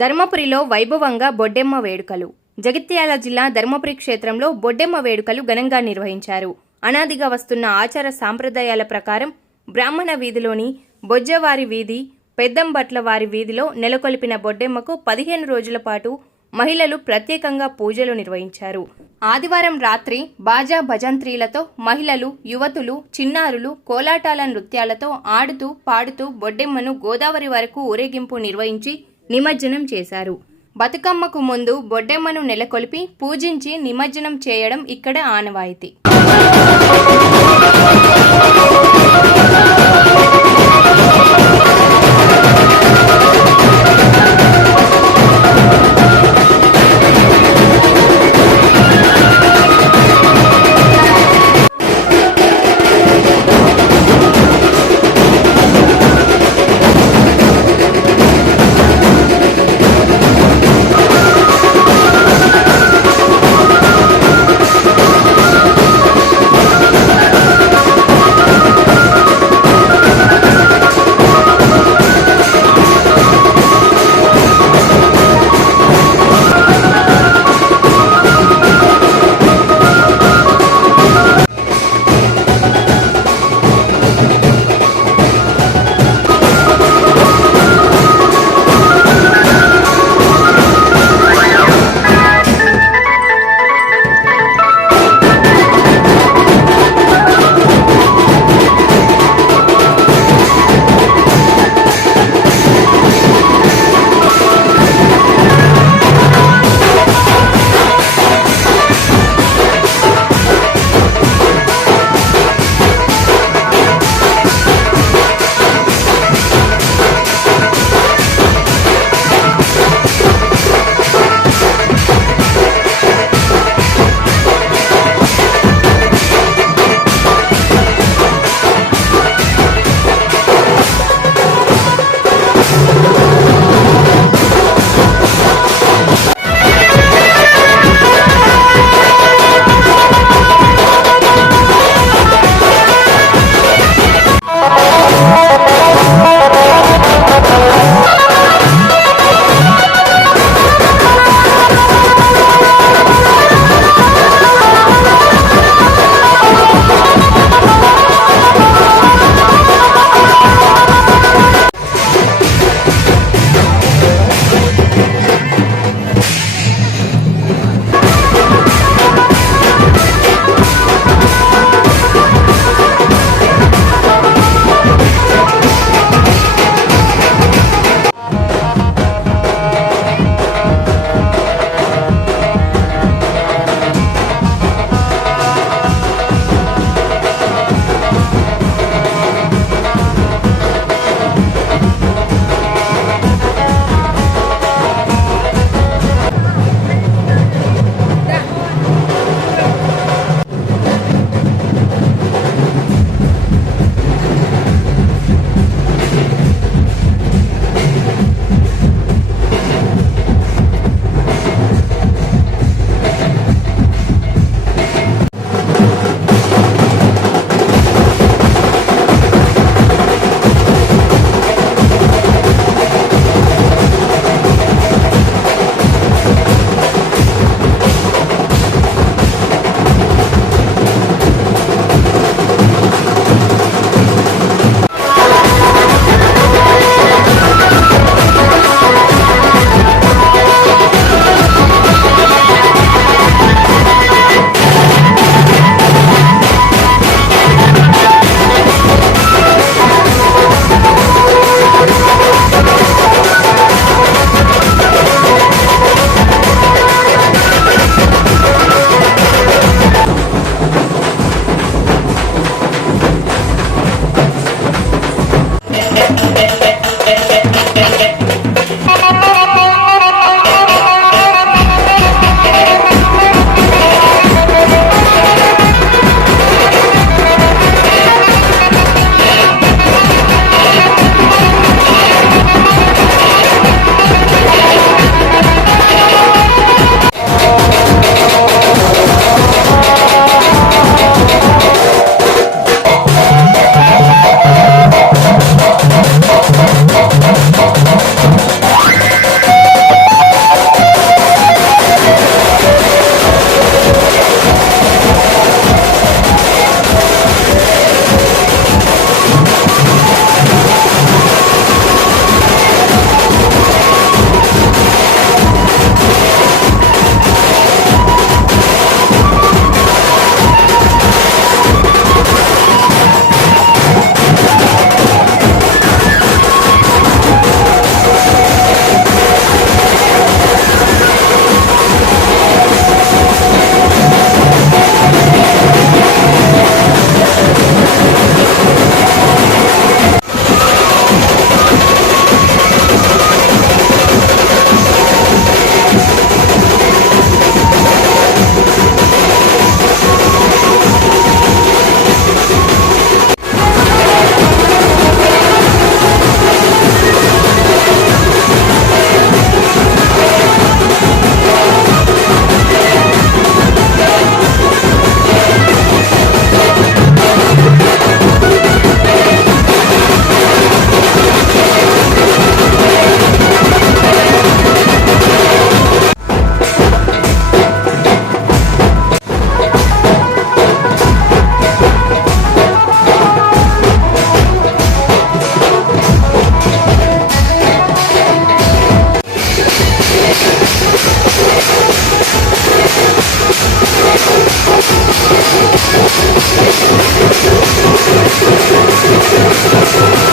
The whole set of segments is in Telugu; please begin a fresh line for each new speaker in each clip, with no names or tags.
ధర్మపురిలో వైభవంగా బొడ్డెమ్మ వేడుకలు. జగిత్యాల జిల్లా ధర్మపురి క్షేత్రంలో బొడ్డెమ్మ వేడుకలు ఘనంగా నిర్వహించారు. అనాదిగా వస్తున్న ఆచార సాంప్రదాయాల ప్రకారం బ్రాహ్మణ వీధిలోని బొజ్జవారి వీధి పెద్దంబట్ల వారి వీధిలో నెలకొల్పిన బొడ్డెమ్మకు పదిహేను రోజుల పాటు మహిళలు ప్రత్యేకంగా పూజలు నిర్వహించారు. ఆదివారం రాత్రి బాజా భజంత్రీలతో మహిళలు యువతులు చిన్నారులు కోలాటాల నృత్యాలతో ఆడుతూ పాడుతూ బొడ్డెమ్మను గోదావరి వరకు ఊరేగింపు నిర్వహించి నిమజ్జనం చేశారు. బతుకమ్మకు ముందు బొడ్డెమ్మను నెలకొల్పి పూజించి నిమజ్జనం చేయడం ఇక్కడ ఆనవాయితీ. Thank you.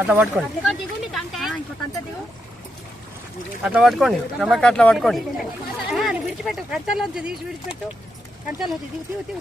అట్లా పట్టుకోండి. అట్లా పట్టుకోండి. రమ్మక్క అట్లా పట్టుకోండి.
విడిచిపెట్టు కంచాలోంచి తీసి విడిచిపెట్టు కంచాలోంచి దిగు దిగు దిగు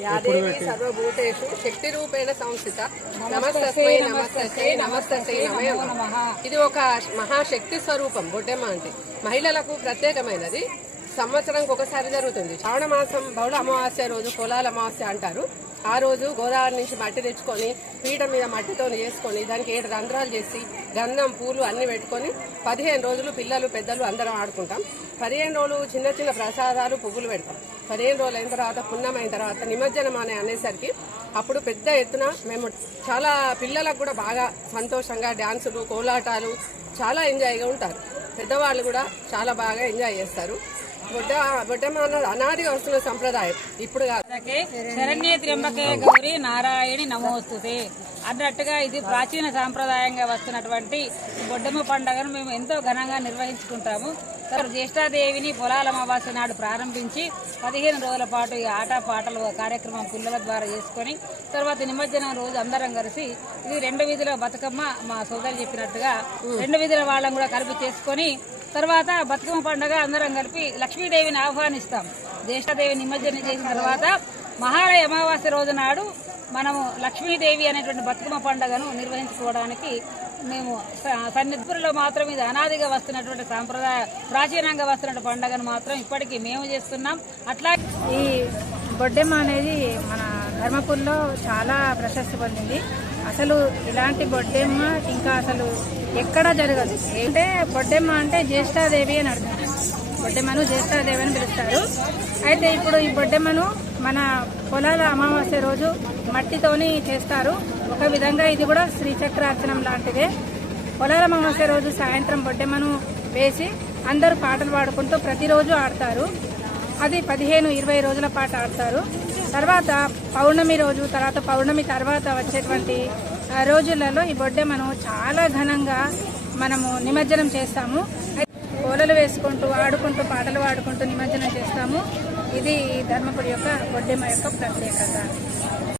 యాదేవి సర్వభూతేషు శక్తి రూపేణ సంస్థిత నమస్తస్మై నమస్తస్మై నమస్తస్మై నమో నమః ఇది ఒక మహాశక్తి స్వరూపం బొడ్డెమ్మ అంటే. మహిళలకు ప్రత్యేకమైనది. సంవత్సరానికి ఒకసారి జరుగుతుంది. శ్రావణ మాసం బహుళ అమావాస్య రోజు పొలాల అమావాస్య అంటారు. ఆ రోజు గోదావరి నుంచి మట్టి తెచ్చుకొని పీట మీద మట్టితో చేసుకొని దానికి ఏడు రంధ్రాలు చేసి గంధం పూలు అన్ని పెట్టుకొని పదిహేను రోజులు పిల్లలు పెద్దలు అందరం ఆడుకుంటాం. పదిహేను రోజులు చిన్న చిన్న ప్రసాదాలు పువ్వులు పెడతాం. పదిహేను రోజులు అయిన తర్వాత పుణ్యం అయిన తర్వాత నిమజ్జనం అనే అనేసరికి అప్పుడు పెద్ద ఎత్తున మేము చాలా పిల్లలకు కూడా బాగా సంతోషంగా డ్యాన్సులు కోలాటాలు చాలా ఎంజాయ్గా ఉంటారు. పెద్దవాళ్ళు కూడా చాలా బాగా ఎంజాయ్ చేస్తారు. బొడ్డ బొడ్డమ్మ అనాది అనాదిగా వస్తున్న సంప్రదాయం ఇప్పుడు కాదు.
అలాగే గౌరి నారాయణి నమోస్తుతే. అన్నట్టుగా ఇది ప్రాచీన సాంప్రదాయంగా వస్తున్నటువంటి బొడ్డమ్మ పండుగను మేము ఎంతో ఘనంగా నిర్వహించుకుంటాము. జ్యేష్ఠాదేవిని పొలాల అమావాస్య నాడు ప్రారంభించి పదిహేను రోజుల పాటు ఈ ఆట పాటలు కార్యక్రమం పిల్లల ద్వారా చేసుకొని తర్వాత నిమజ్జనం రోజు అందరం కలిసి ఇది రెండు వీధిలో బతుకమ్మ మా సోదరు చెప్పినట్టుగా రెండు వీధుల వాళ్ళం కూడా కలిపి చేసుకొని తర్వాత బతుకమ్మ పండుగ అందరం కలిపి లక్ష్మీదేవిని ఆహ్వానిస్తాం. జ్యేష్ఠదేవి నిమజ్జనం చేసిన తర్వాత మహాలయ అమావాస్య రోజు నాడు మనము లక్ష్మీదేవి అనేటువంటి బతుకమ్మ పండుగను నిర్వహించుకోవడానికి మేము స- మాత్రం ఇది అనాదిగా వస్తున్నటువంటి సాంప్రదాయ ప్రాచీనంగా వస్తున్నటువంటి పండుగను మాత్రం ఇప్పటికీ మేము చేస్తున్నాం. అట్లా
ఈ బొడ్డెమ్మ అనేది మన ధర్మపురిలో చాలా ప్రశస్తి పొందింది. అసలు ఇలాంటి బొడ్డెమ్మ ఇంకా అసలు ఎక్కడ జరగదు. ఏంటంటే బొడ్డెమ్మ అంటే జ్యేష్ఠాదేవి అని అర్థం. బొడ్డెమ్మను జ్యేష్ఠాదేవి అని పిలుస్తారు. అయితే ఇప్పుడు ఈ బొడ్డెమ్మను మన పొలాల అమావాస్య రోజు మట్టితోని చేస్తారు. ఒక విధంగా ఇది కూడా శ్రీచక్రార్చనం లాంటిదే. పొలాల అమావాస్య రోజు సాయంత్రం బొడ్డెమ్మను వేసి అందరూ పాటలు పాడుకుంటూ ప్రతిరోజు ఆడతారు. అది పదిహేను ఇరవై రోజుల పాటు ఆడతారు. తర్వాత పౌర్ణమి రోజు తర్వాత పౌర్ణమి తర్వాత వచ్చేటువంటి రోజులలో ఈ బొడ్డెమ్మను చాలా ఘనంగా మనము నిమజ్జనం చేస్తాము. కోలలు వేసుకుంటూ ఆడుకుంటూ పాటలు పాడుకుంటూ నిమజ్జనం చేస్తాము. ఇది ధర్మపురి యొక్క గొడ్డెమ్మ యొక్క ప్రత్యేకత.